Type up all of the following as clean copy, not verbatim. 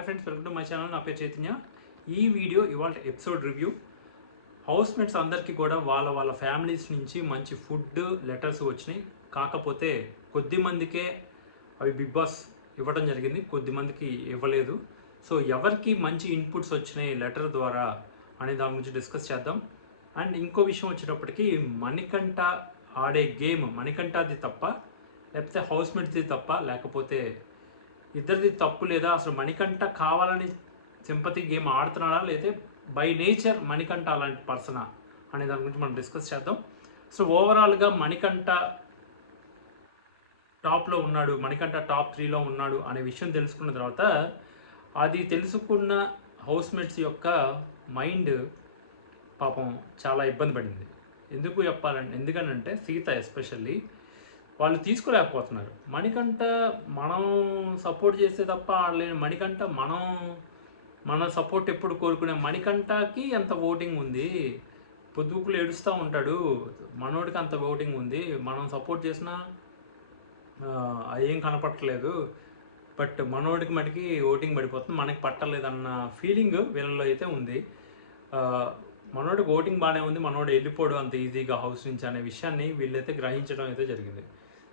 Hi friends, welcome to my channel. నా పేరు చైతన్య. ఈ వీడియో ఇవాళ ఎపిసోడ్ రివ్యూ. హౌస్మేట్స్ అందరికీ కూడా వాళ్ళ ఫ్యామిలీస్ నుంచి మంచి ఫుడ్ లెటర్స్ వచ్చినాయి. కాకపోతే కొద్ది మందికే అవి బిగ్ బాస్ ఇవ్వడం జరిగింది, కొద్ది మందికి ఇవ్వలేదు. సో ఎవరికి మంచి ఇన్పుట్స్ వచ్చినాయి లెటర్ ద్వారా అనే దాని గురించి డిస్కస్ చేద్దాం. అండ్ ఇంకో విషయం వచ్చేటప్పటికి మణికంఠ ఆడే గేమ్ మణికంఠది తప్ప, లేకపోతే హౌస్మేట్స్ది తప్ప, లేకపోతే ఇద్దరిది తప్పు లేదా, అసలు మణికంఠ కావాలని సింపతి గేమ్ ఆడుతున్నాడా, లేదా బై నేచర్ మణికంఠ అలాంటి పర్సనా అనే దాని గురించి మనం డిస్కస్ చేద్దాం. సో ఓవరాల్గా మణికంఠ టాప్లో ఉన్నాడు, మణికంఠ టాప్ 3లో ఉన్నాడు అనే విషయం తెలుసుకున్న తర్వాత, అది తెలుసుకున్న హౌస్మేట్స్ యొక్క మైండ్ పాపం చాలా ఇబ్బంది పడింది. ఎందుకనంటే సీత ఎస్పెషల్లీ వాళ్ళు తీసుకోలేకపోతున్నారు. మణికంఠ మనం సపోర్ట్ చేస్తే తప్ప ఆడలేని మణికంఠ మన సపోర్ట్ ఎప్పుడు కోరుకునే మణికంఠకి అంత ఓటింగ్ ఉంది. పొద్దుకులు ఏడుస్తూ ఉంటాడు, మనోడికి అంత ఓటింగ్ ఉంది. మనం సపోర్ట్ చేసినా ఏం కనపట్టలేదు, బట్ మనోడికి మటుకి ఓటింగ్ పడిపోతుంది, మనకి పట్టలేదన్న ఫీలింగ్ వీళ్ళలో అయితే ఉంది. మనోడికి ఓటింగ్ బాగానే ఉంది, మనోడు వెళ్ళిపోడు అంత ఈజీగా హౌస్ నుంచి అనే విషయాన్ని వీళ్ళైతే గ్రహించడం అయితే జరిగింది.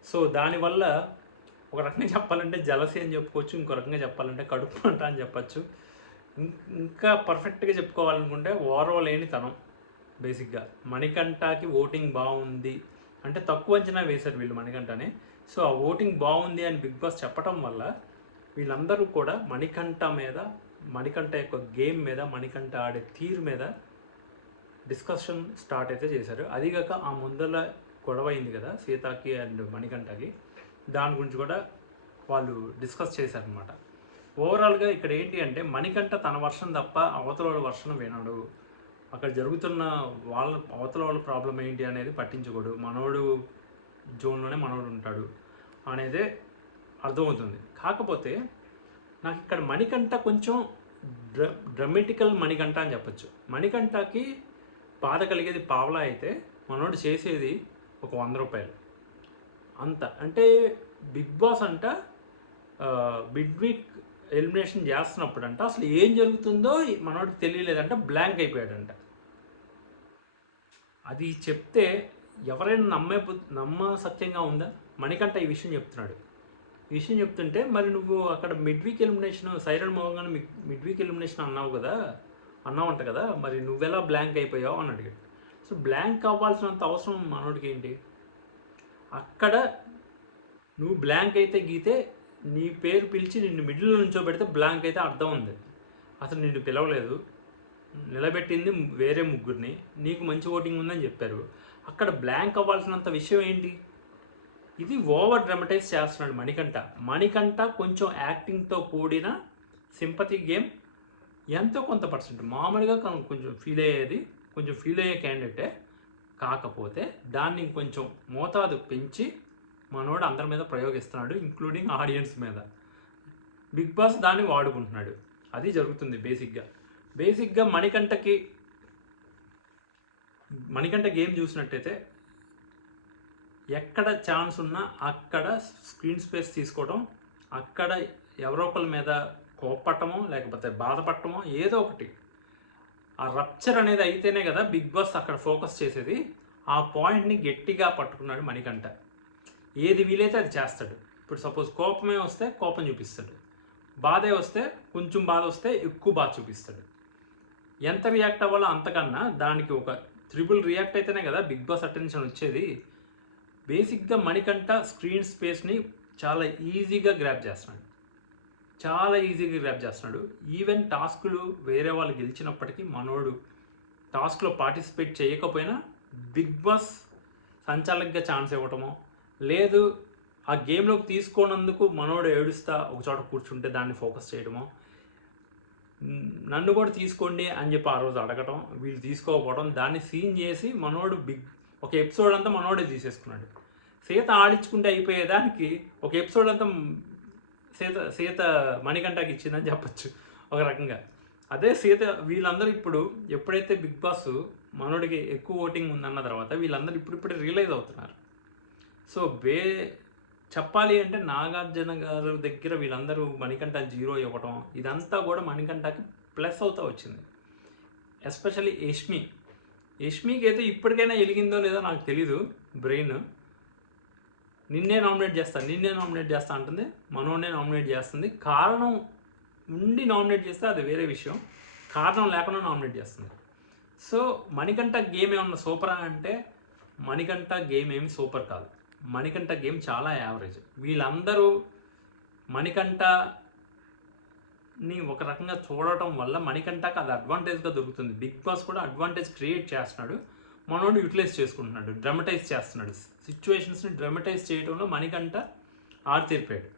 సో దానివల్ల ఒక రకంగా చెప్పాలంటే జలసీ అని చెప్పుకోవచ్చు, ఇంకో రకంగా చెప్పాలంటే కడుపు మంట అని చెప్పచ్చు. ఇంకా పర్ఫెక్ట్గా చెప్పుకోవాలనుకుంటే ఓర్వలేని తనం. బేసిక్గా మణికంఠకి ఓటింగ్ బాగుంది అంటే తక్కువ అంచనా వేశారు వీళ్ళు మణికంఠని. సో ఆ ఓటింగ్ బాగుంది అని బిగ్ బాస్ చెప్పడం వల్ల వీళ్ళందరూ కూడా మణికంఠ యొక్క గేమ్ మీద, మణికంఠ ఆడే తీరు మీద డిస్కషన్ స్టార్ట్ అయితే చేశారు. అదిగాక ఆ ముందర గొడవ అయింది కదా సీతకి అండ్ మణికంఠకి, దాని గురించి కూడా వాళ్ళు డిస్కస్ చేశారనమాట. ఓవరాల్గా ఇక్కడ ఏంటి అంటే మణికంఠ తన వర్షన్ తప్ప అవతల వర్షన్ వినడు. అక్కడ జరుగుతున్న అవతల వాళ్ళ ప్రాబ్లం ఏంటి అనేది పట్టించుకోడు. మనోడు జోన్లోనే మనోడు ఉంటాడు అనేదే అర్థమవుతుంది. కాకపోతే నాకు ఇక్కడ మణికంఠ కొంచెం డ్రమెటికల్ మణికంఠ అని చెప్పచ్చు. మణికంఠకి బాధ కలిగేది పావలా అయితే మనోడు చేసేది ఒక 100 రూపాయలు అంత. అంటే బిగ్ బాస్ అంట మిడ్ వీక్ ఎలిమినేషన్ చేస్తున్నప్పుడు అసలు ఏం జరుగుతుందో మనోడికి తెలియలేదంట, బ్లాంక్ అయిపోయాడంట. అది చెప్తే ఎవరైనా నమ్మ సత్యంగా ఉందా? మణికంఠ ఈ విషయం చెప్తున్నాడు. ఈ విషయం చెప్తుంటే మరి నువ్వు అక్కడ మిడ్ వీక్ ఎలిమినేషన్ సైరన్ మోహంగానే మిడ్ వీక్ ఎలిమినేషన్ అన్నావంట కదా, మరి నువ్వెలా బ్లాంక్ అయిపోయావు అని అడిగాడు. సో బ్లాంక్ అవ్వాల్సినంత అవసరం మనోడికి ఏంటి? అక్కడ నువ్వు బ్లాంక్ అయితే గీతే నీ పేరు పిలిచి నిన్ను మిడిల్లో నుంచోబెడితే బ్లాంక్ అయితే అర్థం ఉంది. అసలు నిన్ను పిలవలేదు, నిలబెట్టింది వేరే ముగ్గురిని, నీకు మంచి ఓటింగ్ ఉందని చెప్పారు. అక్కడ బ్లాంక్ అవ్వాల్సినంత విషయం ఏంటి? ఇది ఓవర్ డ్రామటైజ్ చేస్తున్నాడు మణికంఠ కొంచెం యాక్టింగ్తో కూడిన సింపతి గేమ్ ఎంతో కొంత పర్సెంట్ మామూలుగా కొంచెం ఫీల్ అయ్యే క్యాండిడేటే. కాకపోతే దాన్ని కొంచెం మోతాదు పెంచి మనోడు అందరి మీద ప్రయోగిస్తున్నాడు, ఇంక్లూడింగ్ ఆడియన్స్ మీద. బిగ్ బాస్ దాన్ని వాడుకుంటున్నాడు. అది జరుగుతుంది బేసిక్గా మణికంఠ గేమ్ చూసినట్టయితే ఎక్కడ ఛాన్స్ ఉన్నా అక్కడ స్క్రీన్ స్పేస్ తీసుకోవడం, అక్కడ ఎవరో ఒకరి మీద కోప్పట్టమో లేకపోతే బాధపడటమో ఏదో ఒకటి. ఆ రప్చర్ అనేది అయితేనే కదా బిగ్ బాస్ అక్కడ ఫోకస్ చేసేది. ఆ పాయింట్ని గట్టిగా పట్టుకున్నాడు మణికంఠ. ఏది వీలైతే అది చేస్తాడు. ఇప్పుడు సపోజ్ కోపమే వస్తే కోపం చూపిస్తాడు, బాధే వస్తే కొంచెం బాధ వస్తే ఎక్కువ బాధ చూపిస్తాడు. ఎంత రియాక్ట్ అవ్వాలో అంతకన్నా దానికి ఒక త్రిబుల్ రియాక్ట్ అయితేనే కదా బిగ్ బాస్ అటెన్షన్ వచ్చేది. బేసిక్గా మణికంఠ స్క్రీన్ స్పేస్ని చాలా ఈజీగా గ్రాప్ చేస్తున్నాడు. ఈవెన్ టాస్కులు వేరే వాళ్ళు గెలిచినప్పటికీ మనోడు టాస్క్లో పార్టిసిపేట్ చేయకపోయినా బిగ్ బాస్ సంచాలకుగా ఛాన్స్ ఇవ్వటమో, లేదు ఆ గేమ్లోకి తీసుకోనందుకు మనోడు ఏడుస్తా ఒక చోట కూర్చుంటే దాన్ని ఫోకస్ చేయడమో, నన్ను కూడా తీసుకోండి అని చెప్పి ఆ రోజు అడగటం, వీళ్ళు తీసుకోకపోవడం, దాన్ని సీన్ చేసి మనోడు ఒక ఎపిసోడ్ అంతా మనోడే తీసేసుకున్నాడు. సీత ఆడించుకుంటే అయిపోయేదానికి ఒక ఎపిసోడ్ అంతా సీత మణికంఠకి ఇచ్చిందని చెప్పచ్చు ఒక రకంగా. అదే సీత వీళ్ళందరూ ఇప్పుడు ఎప్పుడైతే బిగ్ బాస్ మనోడికి ఎక్కువ ఓటింగ్ ఉందన్న తర్వాత వీళ్ళందరూ ఇప్పుడిప్పుడే రియలైజ్ అవుతున్నారు. సో చెప్పాలి అంటే నాగార్జున గారు దగ్గర వీళ్ళందరూ మణికంఠ 0 ఇవ్వటం ఇదంతా కూడా మణికంఠకి ప్లస్ అవుతా వచ్చింది. ఎస్పెషల్లీ యష్మికి అయితే ఇప్పటికైనా వెలిగిందో లేదో నాకు తెలీదు. బ్రెయిన్ నిన్నే నామినేట్ చేస్తా అంటుంది, మనోడినే నామినేట్ చేస్తుంది. కారణం ఉండి నామినేట్ చేస్తే అది వేరే విషయం, కారణం లేకుండా నామినేట్ చేస్తుంది. సో మణికంఠ గేమ్ ఏమన్నా సూపరా అంటే మణికంఠ గేమ్ ఏమి సూపర్ కాదు. మణికంఠ గేమ్ చాలా యావరేజ్. వీళ్ళందరూ మణికంఠని ఒక రకంగా చూడటం వల్ల మణికంఠకి అది అడ్వాంటేజ్గా దొరుకుతుంది. బిగ్ బాస్ కూడా అడ్వాంటేజ్ క్రియేట్ చేస్తున్నాడు, మనోడు యూటిలైజ్ చేసుకుంటున్నాడు, డ్రమటైజ్ చేస్తున్నాడు. సిచ్యువేషన్స్ని డ్రమటైజ్ చేయడంలో మణికంఠ ఆరితేరిపోయాడు.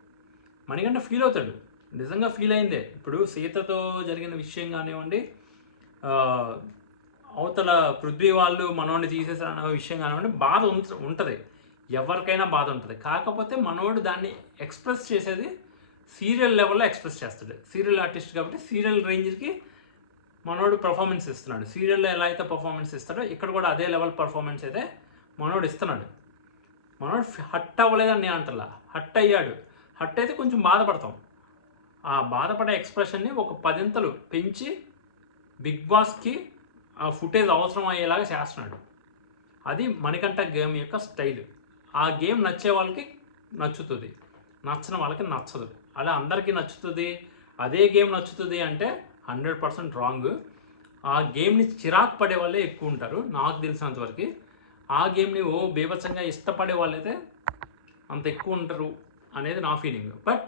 మణికంఠ ఫీల్ అవుతాడు, నిజంగా ఫీల్ అయిందే. ఇప్పుడు సీతతో జరిగిన విషయం కానివ్వండి, అవతల పృథ్వీ వాళ్ళు మనోడిని తీసేసారన్న విషయం కానివ్వండి, బాధ ఉంటుంది, ఎవరికైనా బాధ ఉంటుంది. కాకపోతే మనోడు దాన్ని ఎక్స్ప్రెస్ చేసేది సీరియల్ లెవెల్లో ఎక్స్ప్రెస్ చేస్తాడు. సీరియల్ ఆర్టిస్ట్ కాబట్టి సీరియల్ రేంజ్కి మనోడు పర్ఫార్మెన్స్ ఇస్తున్నాడు. సీరియల్లో ఎలా అయితే పర్ఫార్మెన్స్ ఇస్తాడో ఇక్కడ కూడా అదే లెవెల్ పర్ఫార్మెన్స్ అయితే మనోడు ఇస్తున్నాడు. మనోడు హట్ అవ్వలేదని నేను అంటలా, హట్ అయ్యాడు. హట్ అయితే కొంచెం బాధపడతాం. ఆ బాధపడే ఎక్స్ప్రెషన్ని ఒక 10 పెంచి బిగ్ బాస్కి ఆ ఫుటేజ్ అవసరం అయ్యేలాగా చేస్తున్నాడు. అది మణికంఠ గేమ్ యొక్క స్టైల్. ఆ గేమ్ నచ్చే వాళ్ళకి నచ్చుతుంది, నచ్చని వాళ్ళకి నచ్చదు. అలా అందరికీ నచ్చుతుంది, అదే గేమ్ నచ్చుతుంది అంటే 100% రాంగ్. ఆ గేమ్ని చిరాకు పడే వాళ్ళే ఎక్కువ ఉంటారు నాకు తెలిసినంతవరకు. ఆ గేమ్ని బీభత్సంగా ఇష్టపడే వాళ్ళైతే అంత ఎక్కువ ఉంటారు అనేది నా ఫీలింగ్. బట్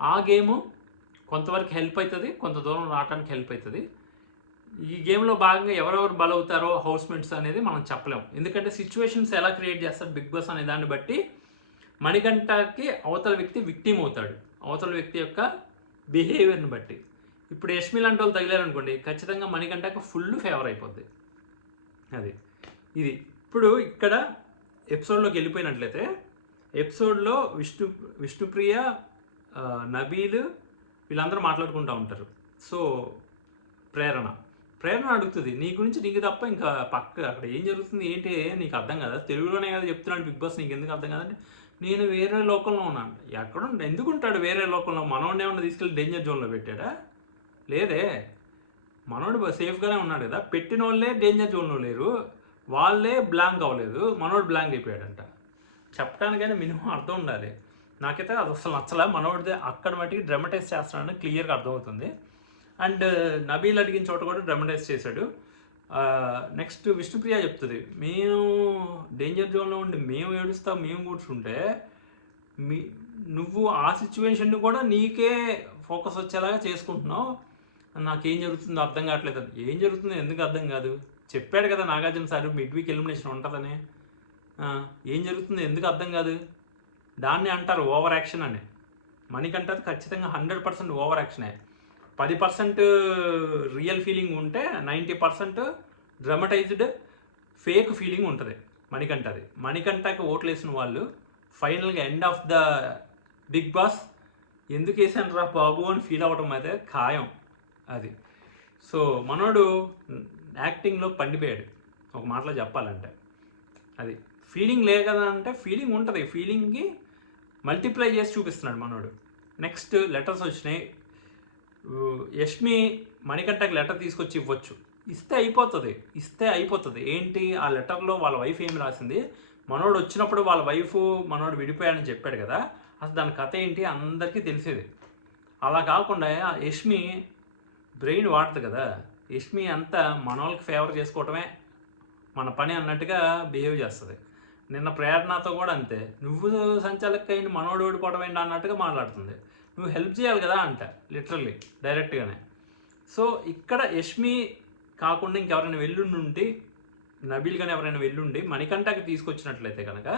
ఆ గేము కొంతవరకు హెల్ప్ అవుతుంది, కొంత దూరం రావడానికి హెల్ప్ అవుతుంది. ఈ గేమ్లో భాగంగా ఎవరెవరు బలవుతారో హౌస్మేట్స్ అనేది మనం చెప్పలేము. ఎందుకంటే సిచ్యువేషన్స్ ఎలా క్రియేట్ చేస్తారు బిగ్ బాస్ అనే దాన్ని బట్టి మణికంఠకి అవతల వ్యక్తి విక్టిమ్ అవుతాడు, అవతల వ్యక్తి యొక్క బిహేవియర్ని బట్టి. ఇప్పుడు యష్మి లాంటి వాళ్ళు తగిలారనుకోండి, ఖచ్చితంగా మణికంఠకి ఫుల్ ఫేవర్ అయిపోద్ది. అది ఇది. ఇప్పుడు ఇక్కడ ఎపిసోడ్లోకి వెళ్ళిపోయినట్లయితే ఎపిసోడ్లో విష్ణుప్రియ, నబీల్ వీళ్ళందరూ మాట్లాడుకుంటూ ఉంటారు. సో ప్రేరణ అడుగుతుంది, నీ గురించి నీకు తప్ప ఇంకా పక్క అక్కడ ఏం జరుగుతుంది ఏంటి నీకు అర్థం కదా, తెలుగులోనే కదా చెప్తున్నాడు బిగ్ బాస్, నీకు ఎందుకు అర్థం కదంటే నేను వేరే లోకంలో ఉన్నాను. ఎక్కడ ఎందుకు ఉంటాడు వేరే లోకంలో? మనోడిని ఏమన్నా తీసుకెళ్ళి డేంజర్ జోన్లో పెట్టాడా? లేదే, మనోడు సేఫ్గానే ఉన్నాడు కదా. పెట్టిన వాళ్ళే డేంజర్ జోన్లో లేరు, వాళ్ళే బ్లాంక్ అవ్వలేదు, మనోడు బ్లాంక్ అయిపోయాడంట. చెప్పడానికైనా మినిమం అర్థం ఉండాలి. నాకైతే అది అసలు నచ్చలే. మనోడిదే అక్కడ మట్టికి డ్రమటైజ్ చేస్తున్నాడని క్లియర్గా అర్థమవుతుంది. అండ్ నబీల్ అడిగిన చోట కూడా డ్రమటైజ్ చేశాడు. నెక్స్ట్ విష్ణుప్రియ చెప్తుంది, మేము డేంజర్ జోన్లో ఉండి మేము ఏడుస్తాం, మేము కూర్చుంటే నువ్వు ఆ సిచ్యువేషన్ని కూడా నీకే ఫోకస్ వచ్చేలాగా చేసుకుంటున్నావు, నాకేం జరుగుతుందో అర్థం కావట్లేదు. ఏం జరుగుతుందో ఎందుకు అర్థం కాదు? చెప్పాడు కదా Nagarjuna sir mid week elimination ఉంటుందని. ఏం జరుగుతుందో ఎందుకు అర్థం కాదు? దాన్ని అంటారు ఓవర్ యాక్షన్ అని. మణికంఠది ఖచ్చితంగా 100% ఓవర్ యాక్షనే. 10% రియల్ ఫీలింగ్ ఉంటే 90% డ్రమటైజ్డ్ ఫేక్ ఫీలింగ్ ఉంటుంది మణికంఠది. మణికంఠకి ఓట్లు వేసిన వాళ్ళు ఫైనల్గా end of the Bigg Boss ఎందుకు వేసాను రా బాబు అని ఫీల్ అవ్వడం అయితే ఖాయం. అది. సో మనోడు యాక్టింగ్లో పండిపోయాడు ఒక మాటలో చెప్పాలంటే. అది ఫీలింగ్ లేదు కదా అంటే ఫీలింగ్ ఉంటుంది, ఫీలింగ్కి మల్టిప్లై చేసి చూపిస్తున్నాడు మనోడు. నెక్స్ట్ లెటర్స్ వచ్చినాయి. యష్మి మణికంఠకి లెటర్ తీసుకొచ్చి ఇస్తే అయిపోతుంది. ఏంటి ఆ లెటర్లో వాళ్ళ వైఫ్ ఏమి రాసింది? మనోడు వచ్చినప్పుడు వాళ్ళ వైఫ్ మనోడు విడిపోయాడని చెప్పాడు కదా, అసలు దాని కథ ఏంటి అందరికీ తెలిసేది. అలా కాకుండా యష్మి బ్రెయిన్ వాడుతుంది కదా, యష్మి అంతా మన వాళ్ళకి ఫేవర్ చేసుకోవటమే మన పని అన్నట్టుగా బిహేవ్ చేస్తుంది. నిన్న ప్రేరణతో కూడా అంతే, నువ్వు సంచాలక అయిన మనోడు ఓడిపోవడం ఏంటి అన్నట్టుగా మాట్లాడుతుంది. నువ్వు హెల్ప్ చేయాలి కదా అంట, లిటరల్లీ డైరెక్ట్గానే. సో ఇక్కడ యష్మి కాకుండా ఇంకెవరైనా వెళ్ళుండి, నబీల్ కానీ ఎవరైనా వెళ్ళుండి మణికంఠకి తీసుకొచ్చినట్లయితే కనుక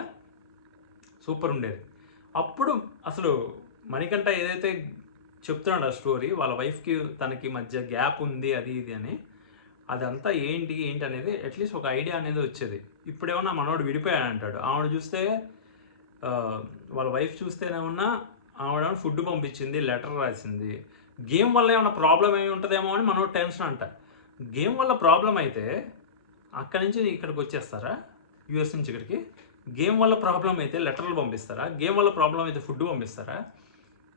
సూపర్ ఉండేది. అప్పుడు అసలు మణికంఠ ఏదైతే చెప్తున్నాడు ఆ స్టోరీ, వాళ్ళ వైఫ్కి తనకి మధ్య గ్యాప్ ఉంది అది ఇది అని, అదంతా ఏంటి అనేది అట్లీస్ట్ ఒక ఐడియా అనేది వచ్చేది. ఇప్పుడేమన్నా మనోడు విడిపోయాడు అంటాడు, ఆవిడ చూస్తే వాళ్ళ వైఫ్ చూస్తేనేమన్నా ఆవిడ ఫుడ్ పంపించింది, లెటర్ రాసింది. గేమ్ వల్ల ఏమైనా ప్రాబ్లం ఏమి ఉంటుందేమో అని మనోడు టెన్షన్ అంట. గేమ్ వల్ల ప్రాబ్లం అయితే అక్కడి నుంచి ఇక్కడికి వచ్చేస్తారా? యూఎస్ నుంచి ఇక్కడికి గేమ్ వల్ల ప్రాబ్లం అయితే లెటర్లు పంపిస్తారా? గేమ్ వల్ల ప్రాబ్లం అయితే ఫుడ్ పంపిస్తారా?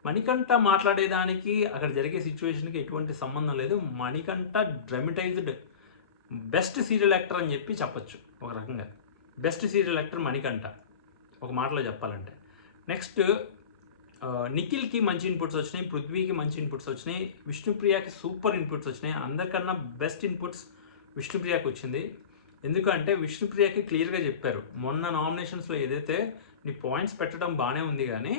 మణికంఠ మాట్లాడేదానికి అక్కడ జరిగే సిచ్యువేషన్కి ఎటువంటి సంబంధం లేదు. మణికంఠ డ్రమటైజ్డ్ బెస్ట్ సీరియల్ యాక్టర్ అని చెప్పి చెప్పొచ్చు ఒక రకంగా. బెస్ట్ సీరియల్ యాక్టర్ మణికంఠ ఒక మాటలో చెప్పాలంటే. నెక్స్ట్ నిఖిల్కి మంచి ఇన్పుట్స్ వచ్చినాయి, పృథ్వీకి మంచి ఇన్పుట్స్ వచ్చినాయి, విష్ణుప్రియకి సూపర్ ఇన్పుట్స్ వచ్చినాయి. అందరికన్నా బెస్ట్ ఇన్పుట్స్ విష్ణుప్రియకి వచ్చింది. ఎందుకంటే విష్ణుప్రియకి క్లియర్గా చెప్పారు, మొన్న నామినేషన్స్లో ఏదైతే నీ పాయింట్స్ పెట్టడం బాగానే ఉంది కానీ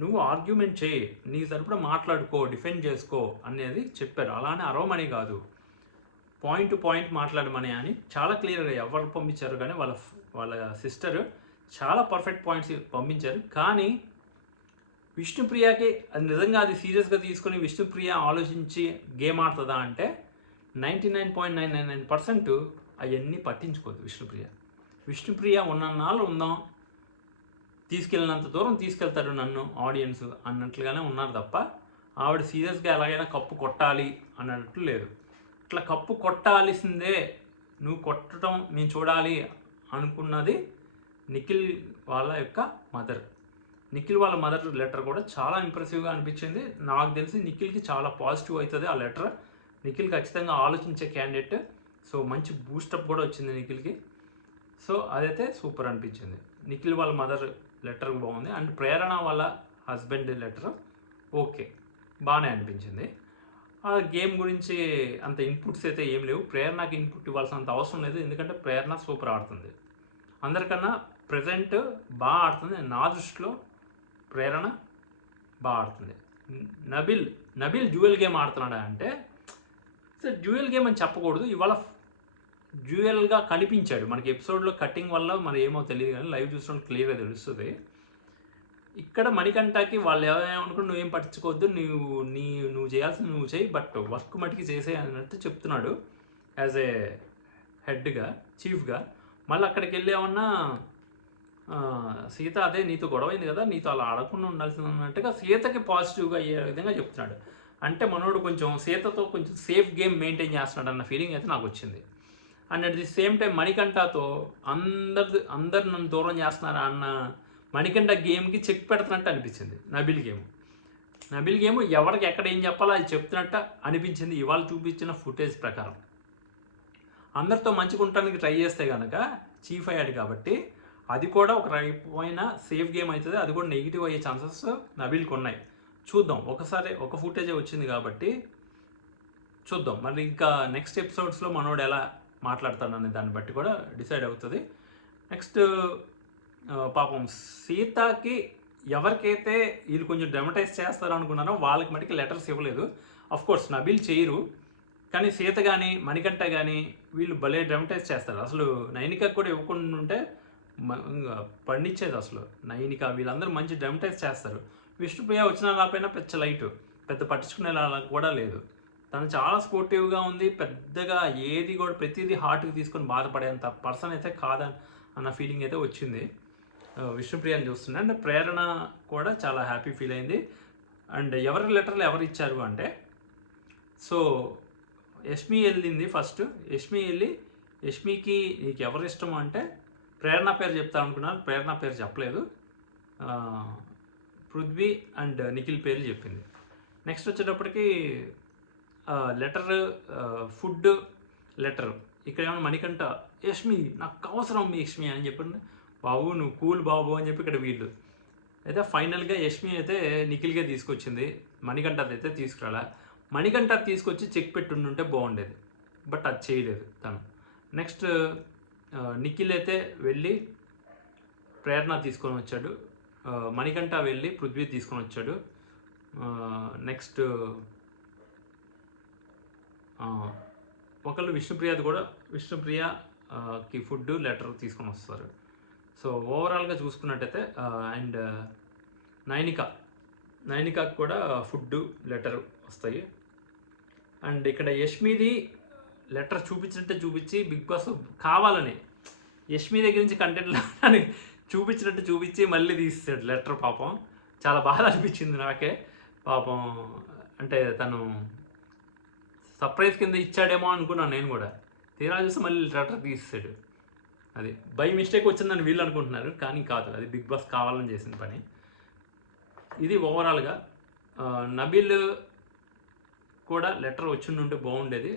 నువ్వు ఆర్గ్యుమెంట్ చేయి, నీ తరపున మాట్లాడుకో, డిఫెండ్ చేసుకో అనేది చెప్పారు. అలానే అరవమని కాదు, పాయింట్ టు పాయింట్ మాట్లాడమని అని చాలా క్లియర్గా ఎవరు పంపించారు కానీ వాళ్ళ సిస్టర్ చాలా పర్ఫెక్ట్ పాయింట్స్ పంపించారు. కానీ విష్ణుప్రియకి అది నిజంగా అది సీరియస్గా తీసుకొని విష్ణుప్రియ ఆలోచించి గేమ్ ఆడుతుందా అంటే 99.999% అవన్నీ పట్టించుకోదు విష్ణుప్రియ. విష్ణుప్రియ ఉన్నన్నాళ్ళు ఉందాం, తీసుకెళ్ళినంత దూరం తీసుకెళ్తారు నన్ను ఆడియన్స్ అన్నట్లుగానే ఉన్నారు తప్ప ఆవిడ సీరియస్గా ఎలాగైనా కప్పు కొట్టాలి అన్నట్లు లేదు. ఇట్లా కప్పు కొట్టాల్సిందే, నువ్వు కొట్టడం నేను చూడాలి అనుకున్నది నిఖిల్ వాళ్ళ యొక్క మదర్. నిఖిల్ వాళ్ళ మదర్ లెటర్ కూడా చాలా ఇంప్రెసివ్గా అనిపించింది. నాకు తెలిసి నిఖిల్కి చాలా పాజిటివ్ అవుతుంది ఆ లెటర్. నిఖిల్ ఖచ్చితంగా ఆలోచించే క్యాండిడేట్. సో మంచి బూస్టప్ కూడా వచ్చింది నిఖిల్కి. సో అదైతే సూపర్ అనిపించింది. నిఖిల్ వాళ్ళ మదర్ లెటర్ బాగుంది. అండ్ ప్రేరణ వాళ్ళ హస్బెండ్ లెటర్ ఓకే బాగానే అనిపించింది. ఆ గేమ్ గురించి అంత ఇన్పుట్స్ అయితే ఏం లేవు. ప్రేరణకి ఇన్పుట్ ఇవ్వాల్సినంత అవసరం లేదు, ఎందుకంటే ప్రేరణ సూపర్ ఆడుతుంది. అందరికన్నా ప్రజెంట్ బాగా ఆడుతుంది. నా దృష్టిలో ప్రేరణ బాగా ఆడుతుంది. నబిల్ డ్యూయల్ గేమ్ ఆడుతున్నాడా అంటే డ్యూయల్ గేమ్ అని చెప్పకూడదు, ఇవాళ డ్యూయల్గా కనిపించాడు మనకి. ఎపిసోడ్లో కట్టింగ్ వల్ల మరి ఏమో తెలియదు కానీ లైవ్ చూసినప్పుడు క్లియర్గా తెలుస్తుంది. ఇక్కడ మణికంఠకి వాళ్ళు ఏమనుకుంటే నువ్వేం పట్టించుకోవద్దు, నువ్వు చేయాల్సింది నువ్వు చేయి, బట్ వర్క్ మటుకి చేసే అన్నట్టు చెప్తున్నాడు యాజ్ ఏ హెడ్గా, చీఫ్గా. మళ్ళీ అక్కడికి వెళ్ళి ఏమన్నా సీత అదే నీతో గొడవైంది కదా, నీతో అలా ఆడకుండా ఉండాల్సింది అన్నట్టుగా సీతకి పాజిటివ్గా అయ్యే విధంగా చెప్తున్నాడు. అంటే మనోడు కొంచెం సీతతో కొంచెం సేఫ్ గేమ్ మెయింటైన్ చేస్తున్నాడు అన్న ఫీలింగ్ అయితే నాకు వచ్చింది. And at the same time మణికంఠతో అందరు నన్ను దూరం చేస్తున్నారా అన్న మణికంఠ గేమ్కి చెక్ పెడుతున్నట్టు అనిపించింది. నబిల్ గేమ్ ఎవరికి ఎక్కడ ఏం చెప్పాలో అది చెప్తున్నట్టు అనిపించింది ఇవాళ చూపించిన ఫుటేజ్ ప్రకారం. అందరితో మంచిగా ఉండటానికి ట్రై చేస్తే కనుక చీఫ్ అయ్యాడు కాబట్టి అది కూడా ఒక రకమైన సేఫ్ గేమ్ అవుతుంది. అది కూడా నెగిటివ్ అయ్యే ఛాన్సెస్ నబిల్కి ఉన్నాయి. చూద్దాం, ఒకసారి ఒక ఫుటేజే వచ్చింది కాబట్టి చూద్దాం. మళ్ళీ ఇంకా నెక్స్ట్ ఎపిసోడ్స్లో మనోడు ఎలా మాట్లాడతాడనే దాన్ని బట్టి కూడా డిసైడ్ అవుతుంది. నెక్స్ట్ పాపం సీతకి ఎవరికైతే వీళ్ళు కొంచెం డ్రమటైజ్ చేస్తారనుకున్నారో వాళ్ళకి మటుకి లెటర్స్ ఇవ్వలేదు. అఫ్కోర్స్ నబిల్ చేయరు, కానీ సీత కానీ మణికంఠ కానీ వీళ్ళు భలే డ్రమటైజ్ చేస్తారు. అసలు నైనిక కూడా ఇవ్వకుండా ఉంటే పండించేది. అసలు నైనిక వీళ్ళందరూ మంచి డ్రమటైజ్ చేస్తారు. విష్ణుప్రియ వచ్చిన రాకపోయినా పెద్ద పట్టించుకునేలా కూడా లేదు. తను చాలా స్పోర్టివ్గా ఉంది. పెద్దగా ఏది కూడా ప్రతిదీ హార్ట్కి తీసుకొని బాధపడేంత పర్సన్ అయితే కాదని అన్న ఫీలింగ్ అయితే వచ్చింది విష్ణుప్రియని చూస్తుండే. అండ్ ప్రేరణ కూడా చాలా హ్యాపీ ఫీల్ అయింది. అండ్ ఎవరి లెటర్లు ఎవరు ఇచ్చారు అంటే, సో యష్మి వెళ్ళింది ఫస్ట్. యష్మి వెళ్ళి యష్మికి నీకు ఎవరు ఇష్టం అంటే ప్రేరణ పేరు చెప్తా అనుకున్నాను, ప్రేరణ పేరు చెప్పలేదు. పృథ్వీ అండ్ నిఖిల్ పేర్లు చెప్పింది. నెక్స్ట్ వచ్చేటప్పటికి లెటర్ ఫుడ్ లెటర్. ఇక్కడ ఏమన్నా మణికంఠ యష్మి నాకు అవసరం మీ యష్మి అని చెప్పండి, బాబు నువ్వు కూల్ బాబు అని చెప్పి ఇక్కడ వీళ్ళు అయితే ఫైనల్గా యష్మి అయితే నిఖిల్గా తీసుకొచ్చింది. మణికంఠ అయితే తీసుకురాలా. మణికంఠ తీసుకొచ్చి చెక్ పెట్టుంటే బాగుండేది, బట్ అది చేయలేదు తను. నెక్స్ట్ నిఖిల్ అయితే వెళ్ళి ప్రేరణ తీసుకొని వచ్చాడు, మణికంఠ వెళ్ళి పృథ్వీ తీసుకొని వచ్చాడు. నెక్స్ట్ ఒకళ్ళు విష్ణుప్రియకి ఫుడ్ లెటర్ తీసుకొని వస్తారు. సో ఓవరాల్గా చూసుకున్నట్టయితే అండ్ నైనికాకి కూడా ఫుడ్ లెటర్ వస్తాయి. అండ్ ఇక్కడ యష్మిది లెటర్ చూపించి బిగ్ బాస్ కావాలని యష్మి దగ్గర నుంచి కంటెంట్ చూపించి మళ్ళీ తీస్తాడు లెటర్. పాపం చాలా బాధ అనిపించింది నాకే. పాపం అంటే తను సర్ప్రైజ్ కింద ఇచ్చాడేమో అనుకున్నాను నేను కూడా. తీరా చూసి మళ్ళీ లెటర్ తీస్తాడు. అది బై మిస్టేక్ వచ్చిందని వీళ్ళు అనుకుంటున్నారు, కానీ కాదు, అది బిగ్ బాస్ కావాలని చేసిన పని. ఇది ఓవరాల్గా నబీల్ కూడా లెటర్ వచ్చిండుంటే బాగుండేది,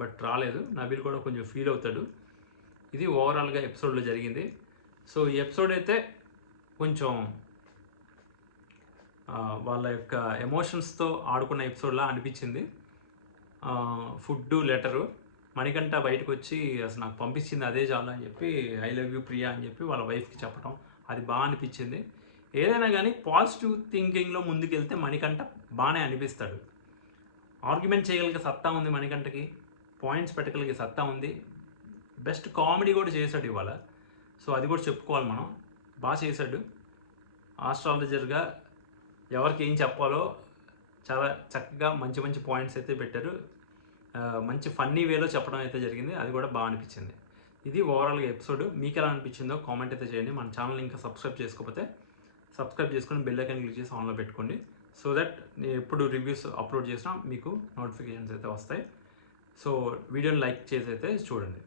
బట్ రాలేదు. నబీల్ కూడా కొంచెం ఫీల్ అవుతాడు. ఇది ఓవరాల్గా ఎపిసోడ్లో జరిగింది. సో ఈ ఎపిసోడ్ అయితే కొంచెం వాళ్ళ యొక్క ఎమోషన్స్తో ఆడుకున్న ఎపిసోడ్లా అనిపించింది. ఫుడ్డు లెటరు మణికంఠ బయటకు వచ్చి అసలు నాకు పంపించింది అదే చాలు అని చెప్పి ఐ లవ్ యూ ప్రియా అని చెప్పి వాళ్ళ వైఫ్కి చెప్పడం, అది బాగా అనిపించింది. ఏదైనా కానీ పాజిటివ్ థింకింగ్లో ముందుకెళ్తే మణికంఠ బాగానే అనిపిస్తాడు. ఆర్గ్యుమెంట్ చేయగలిగే సత్తా ఉంది మణికంఠకి, పాయింట్స్ పెట్టగలిగే సత్తా ఉంది, బెస్ట్ కామెడీ కూడా చేశాడు ఇవాళ. సో అది కూడా చెప్పుకోవాలి మనం, బాగా చేశాడు. ఆస్ట్రాలజర్గా ఎవరికి ఏం చెప్పాలో చాలా చక్కగా మంచి మంచి పాయింట్స్ అయితే పెట్టారు. మంచి ఫన్నీ వేలో చెప్పడం అయితే జరిగింది, అది కూడా బాగా అనిపించింది. ఇది ఓవరాల్గా ఎపిసోడ్. మీకు ఎలా అనిపించిందో కామెంట్ అయితే చేయండి. మన ఛానల్ ఇంకా సబ్స్క్రైబ్ చేసుకోకపోతే సబ్స్క్రైబ్ చేసుకొని బెల్ ఐకాన్ క్లిక్ చేసి ఆన్లో పెట్టుకోండి. సో దట్ నేను ఎప్పుడు రివ్యూస్ అప్లోడ్ చేసినా మీకు నోటిఫికేషన్స్ అయితే వస్తాయి. సో వీడియోని లైక్ చేసి అయితే చూడండి.